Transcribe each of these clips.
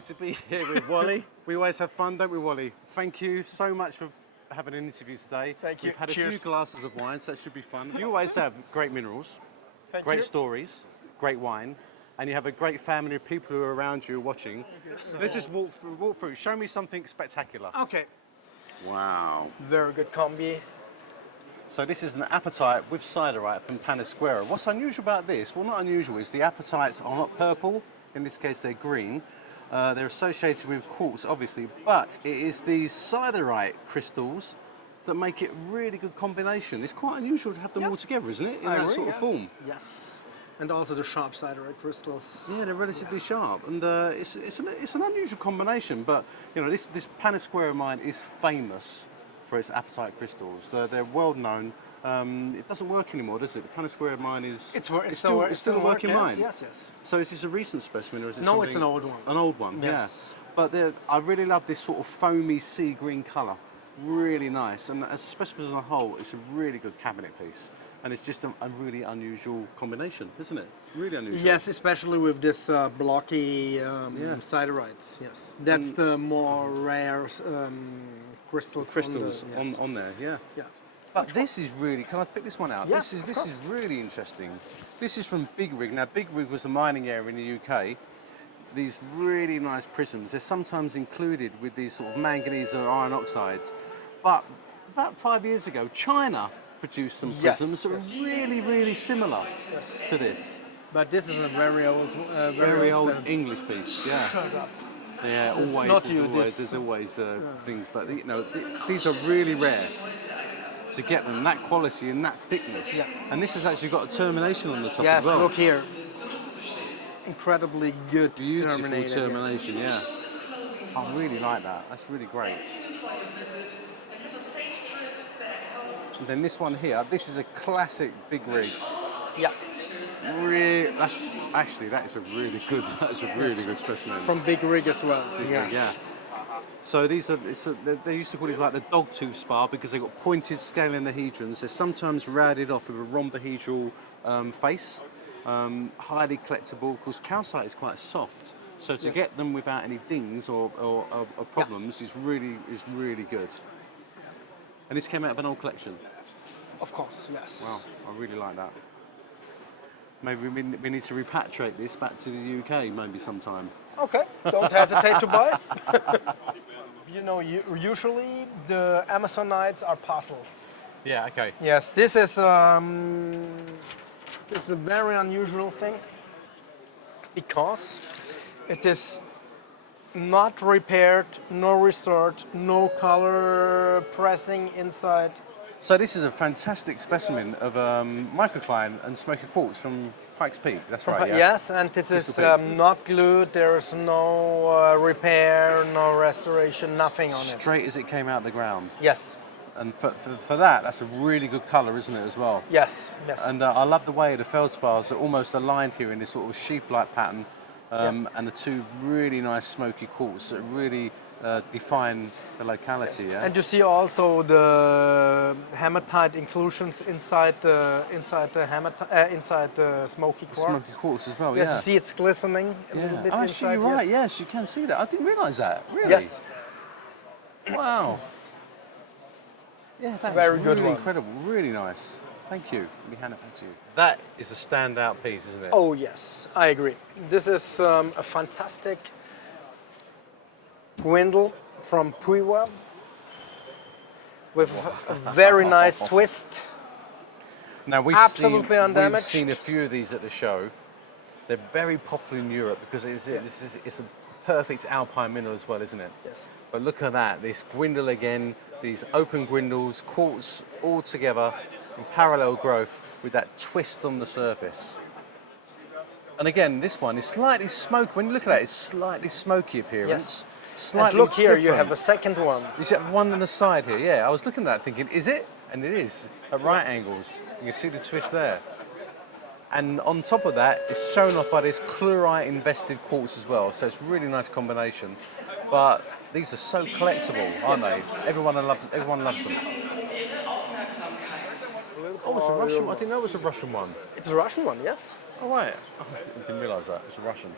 lovely to be here with Wally. We always have fun, don't we, Wally? Thank you so much for having an interview today. Thank you. We've had Cheers. a few glasses of wine, so that should be fun. You always have great minerals, great stories, great wine, and you have a great family of people who are around you watching. Let's just walk through. Show me something spectacular. Okay. Wow. Very good combi. So this is an apatite with siderite from Panisquera. What's unusual about this? Well, not unusual, is the apatites are not purple. In this case, they're green. They're associated with quartz, obviously, but it is these siderite crystals that make it a really good combination. It's quite unusual to have them all together, isn't it? In that sort of form. Yes. And also the sharp siderite crystals. Yeah, they're relatively sharp, and it's an unusual combination. But you know, this Panisquera mine is famous for its apatite crystals. They're world known. It doesn't work anymore, does it? The Panisquera mine is it's still a working mine. Yes. So is this a recent specimen, or is it No, it's an old one. An old one, yes. Yeah. But I really love this sort of foamy sea green colour. Really nice, and as a specimen as a whole, it's a really good cabinet piece. And it's just a really unusual combination, isn't it? Really unusual. Yes, especially with this blocky siderites. Yes, that's the more rare crystals. On there, yeah. Yeah. But this is really. Can I pick this one out? Yes, this is really interesting. This is from Big Rig. Now, Big Rig was a mining area in the UK. These really nice prisms. They're sometimes included with these sort of manganese or iron oxides. But about 5 years ago, China produced some prisms that were really similar to this. But this is a very old, very old English piece. Yeah. Shut up. Yeah, there's always things, but you know, these are really rare to get them, that quality and that thickness. Yeah. And this has actually got a termination on the top as well. Yes, look here. Incredibly good. Beautiful termination, yeah. I really like that. That's really great. And then this one here, this is a classic Big Rig. Yeah. That is a really good specimen. From Big Rig as well. Yeah. So they used to call these like the dog tooth spar because they've got pointed scalenohedrons. They're sometimes rounded off with a rhombohedral face, highly collectible because calcite is quite soft. So to get them without any dings or problems is really good. And this came out of an old collection. Of course, yes. Wow, I really like that. Maybe we need to repatriate this back to the UK maybe sometime. Okay, don't hesitate to buy. You know, usually the Amazonites are puzzles. Yeah, okay. Yes, this is a very unusual thing because it is not repaired, no restored, no color pressing inside. So this is a fantastic specimen of microcline and smoky quartz from Pikes Peak. That's right, yeah? Yes, and it is not glued. There is no repair, no restoration, nothing on it. Straight as it came out of the ground. Yes. And for that, that's a really good colour, isn't it, as well? Yes. And I love the way the feldspars are almost aligned here in this sort of sheath-like pattern, and the two really nice smoky quartz that really define the locality. Yes. Yeah. And you see also the hematite inclusions inside the smoky quartz. Smoky quartz as well. Yes, yeah. you see it's glistening a little bit inside. Actually, you're right. Yes, you can see that. I didn't realise that. Really. Yes. Wow. Yeah, that's very good really one. incredible. Really nice. Thank you. Let me hand it back to you. That is a standout piece, isn't it? Oh yes, I agree. This is a fantastic Wendel from Puiwa with a very nice twist. Now we've seen a few of these at the show. They're very popular in Europe because it's a perfect alpine mineral as well, isn't it? Yes. But look at that, this gwindle again, these open gwindles, quartz all together in parallel growth with that twist on the surface. And again, this one is slightly smoky. When you look at that, it's slightly smoky appearance. Yes. Slightly and look here, different. you have a second one. You have one on the side here, yeah. I was looking at that thinking, is it? And it is, at right angles. You can see the twist there. And on top of that, it's shown off by this chlorite-invested quartz as well, so it's a really nice combination. But these are so collectible, aren't they? Everyone loves them. Oh, it's a Russian one. I didn't know it was a Russian one. It's a Russian one, yes. Oh, right. Oh, I didn't realise that. It's a Russian.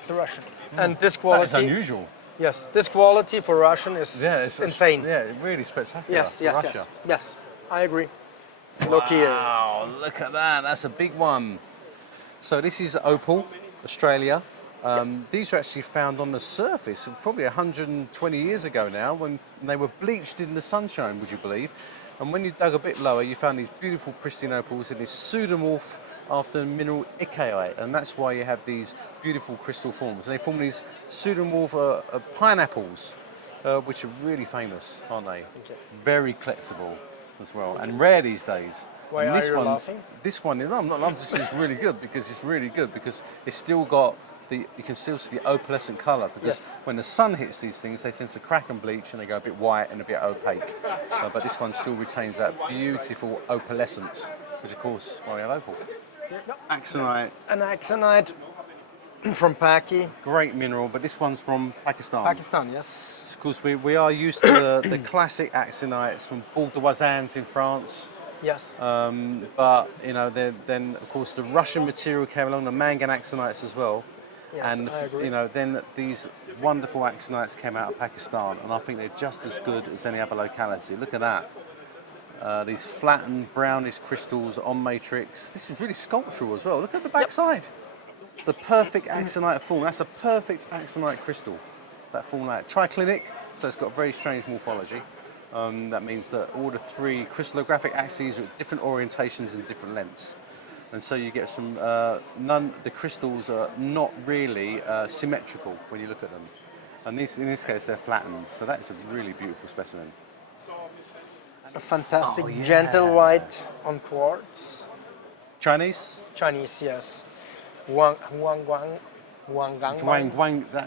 It's a Russian. And this That quality. is unusual. Yes, this quality for Russian is insane. Yeah, really spectacular. Yes, for yes, Russia. yes. Yes, I agree. Look here. Wow, look at that. That's a big one. So this is opal, Australia. These were actually found on the surface probably 120 years ago now when they were bleached in the sunshine, would you believe? And when you dug a bit lower, you found these beautiful pristine opals in this pseudomorph after the mineral Icaite, and that's why you have these beautiful crystal forms. And they form these pseudomorph pineapples, which are really famous, aren't they? Okay. Very collectible as well, and rare these days. Why and are you laughing? This one, no, I'm not. I'm just. It's really good because it's still got the. You can still see the opalescent colour because Yes. when the sun hits these things, they tend to crack and bleach and they go a bit white and a bit opaque. But this one still retains that beautiful opalescence, which of course why we have opal. Axinite, An Axinite from Paki. great mineral, but this one's from Pakistan. Pakistan, yes. Of course, we are used to the classic Axinites from Bordeaux in France. Yes. But you know, then of course the Russian material came along, the mangan Axinites as well, Yes, and I agree. you know then these wonderful Axinites came out of Pakistan, and I think they're just as good as any other locality. Look at that, these flattened brownish crystals on matrix. This is really sculptural as well. Look at the backside, the perfect Axinite form. That's a perfect Axinite crystal. That form like triclinic, so it's got very strange morphology. That means that all the three crystallographic axes are at different orientations and different lengths. And so you get some, the crystals are not really symmetrical when you look at them. And in this case, they're flattened. So that's a really beautiful specimen. A fantastic Oh, yeah. gentle white on quartz. Chinese? Chinese, yes. Huang Huang,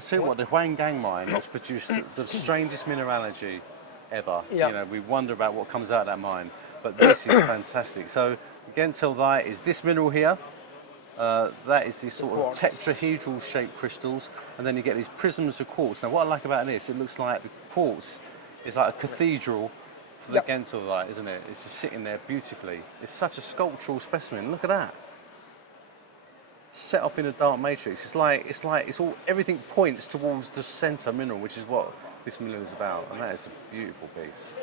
see what, the Huang Gang mine has produced the strangest mineralogy ever. Yeah. You know, we wonder about what comes out of that mine. But this is fantastic. So Gentelite is this mineral here. That is these sort of quartz. tetrahedral shaped crystals, and then you get these prisms of quartz. Now what I like about this, it looks like the quartz is like a cathedral for the Gentelite, isn't it? It's just sitting there beautifully. It's such a sculptural specimen. Look at that. Set up in a dark matrix. It's all, everything points towards the center mineral, which is what this mineral is about, and that is a beautiful piece.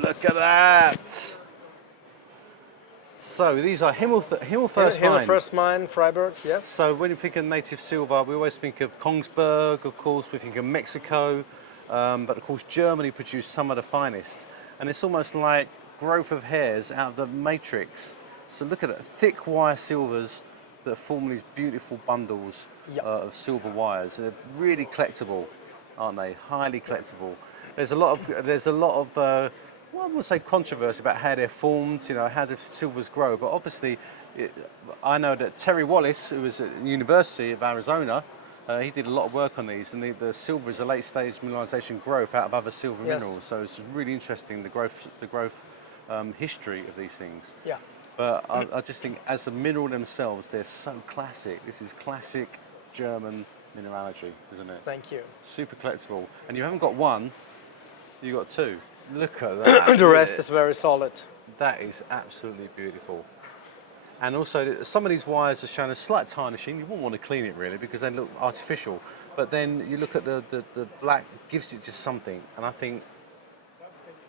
Look at that. So these are Himmelfirst mine. Himmelfirst mine, Freiburg, yes. So when you think of native silver, we always think of Kongsberg, of course, we think of Mexico, but of course Germany produced some of the finest. And it's almost like growth of hairs out of the matrix. So look at it, thick wire silvers that form these beautiful bundles of silver wires. They're really collectible, aren't they? Highly collectible. There's a lot of well, I wouldn't say controversy about how they're formed, you know, how the silvers grow, but obviously I know that Terry Wallace, who was at the University of Arizona, he did a lot of work on these, and the silver is a late stage mineralization growth out of other silver minerals, so it's really interesting, the growth history of these things. Yeah. But I just think as a mineral themselves, they're so classic. This is classic German mineralogy, isn't it? Thank you. Super collectible. And you haven't got one, you've got two. Look at that. The rest is very solid. That is absolutely beautiful. And also, some of these wires are shown a slight tarnishing. You wouldn't want to clean it really because they look artificial. But then you look at the black, gives it just something. And I think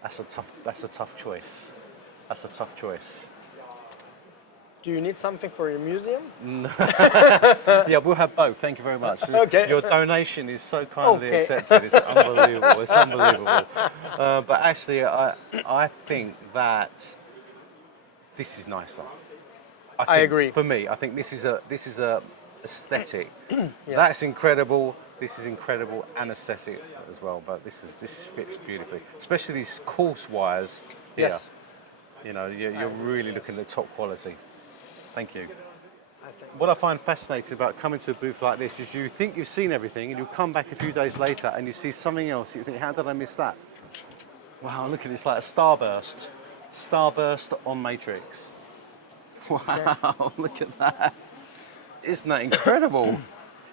that's a tough choice. That's a tough choice. Do you need something for your museum? Yeah, we'll have both. Thank you very much. Okay. Your donation is so kindly accepted. It's unbelievable. It's unbelievable. But actually, I think that this is nicer. I agree. For me, I think this is a aesthetic. Yes. That's incredible. This is incredible and aesthetic as well. But this fits beautifully, especially these coarse wires here. Yes. You know, you're really looking at top quality. Thank you. I think. What I find fascinating about coming to a booth like this is you think you've seen everything and you'll come back a few days later and you see something else. You think, how did I miss that? Wow, look at this, like a starburst. Starburst on matrix. Wow, look at that. Isn't that incredible?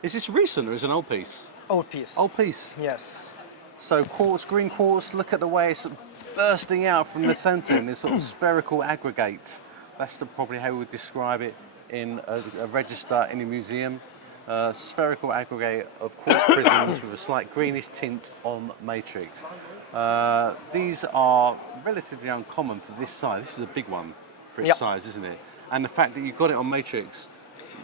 Is this recent or is it an old piece? Old piece. Old piece. Yes. So quartz, green quartz, look at the way it's bursting out from the centre in this sort of spherical aggregate. That's probably how we would describe it in a register in a museum. spherical aggregate of quartz prisms with a slight greenish tint on matrix. These are relatively uncommon for this size. This is a big one for its Yep. size, isn't it? And the fact that you got it on matrix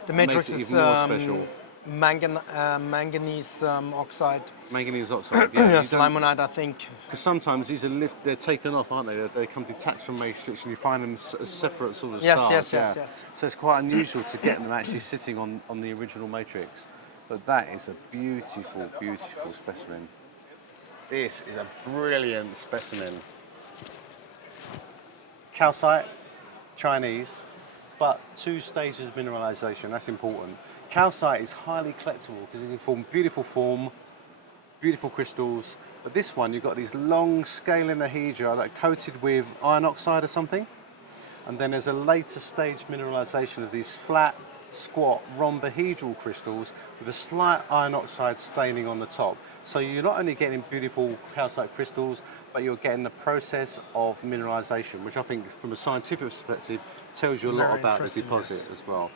The matrix makes it is even more special. manganese oxide. Manganese oxide, yeah. Yes, limonite, I think. Because sometimes these are they're taken off, aren't they? They come detached from matrix, and you find them as separate sort of Yes, stars. yes, yeah. yes, yes. So it's quite unusual to get them actually sitting on the original matrix. But that is a beautiful, beautiful specimen. This is a brilliant specimen. Calcite, Chinese, but 2 stages of mineralization. That's important. Calcite is highly collectible because it can form beautiful crystals. But this one, you've got these long scalenohedra that are coated with iron oxide or something. And then there's a later stage mineralization of these flat, squat, rhombohedral crystals with a slight iron oxide staining on the top. So you're not only getting beautiful calcite crystals, but you're getting the process of mineralization, which I think from a scientific perspective tells you a lot Very about the interesting, deposit yes. as well.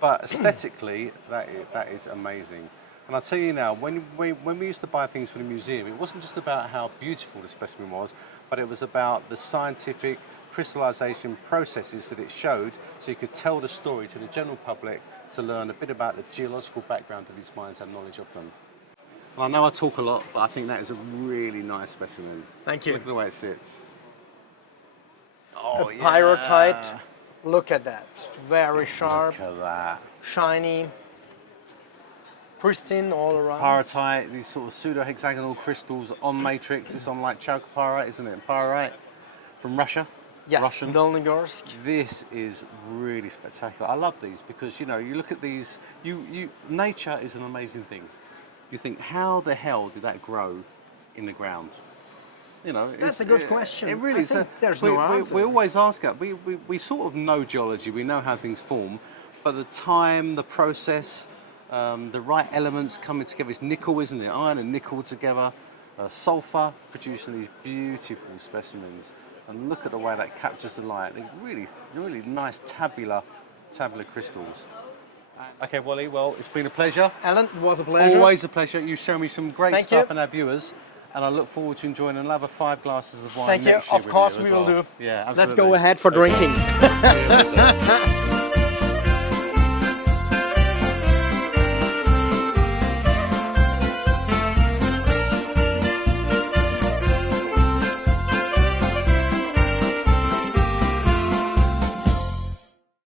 But aesthetically, that is amazing. And I'll tell you now, when we used to buy things for the museum, it wasn't just about how beautiful the specimen was, but it was about the scientific crystallization processes that it showed, so you could tell the story to the general public to learn a bit about the geological background of these mines and knowledge of them. And I know I talk a lot, but I think that is a really nice specimen. Thank you. Look at the way it sits. A Oh, pyrrhotite. Look at that. Very sharp, Look at that. shiny, pristine all around. Pyrrhotite, these sort of pseudo-hexagonal crystals on matrix. It's on like chalcopyrite, isn't it? Pyrite from Russia. Yes, Russian. Dolnogorsk. This is really spectacular. I love these because, you know, you look at these, nature is an amazing thing. You think, how the hell did that grow in the ground? You know, That's a good question. It really I is. think there's no answer. We always ask that. We sort of know geology, we know how things form, but the time, the process, the right elements coming together. It's nickel, isn't it? Iron and nickel together, sulfur, producing these beautiful specimens. And look at the way that captures the light. They're really, really nice tabular crystals. Okay, Wally, well, it's been a pleasure. Alan, it was a pleasure. Always a pleasure. You show me some great Thank stuff you. and our viewers. And I look forward to enjoying another 5 glasses of wine Thank you. next year Of with course you as we will well. do. Yeah, absolutely. Let's go ahead for drinking. Okay.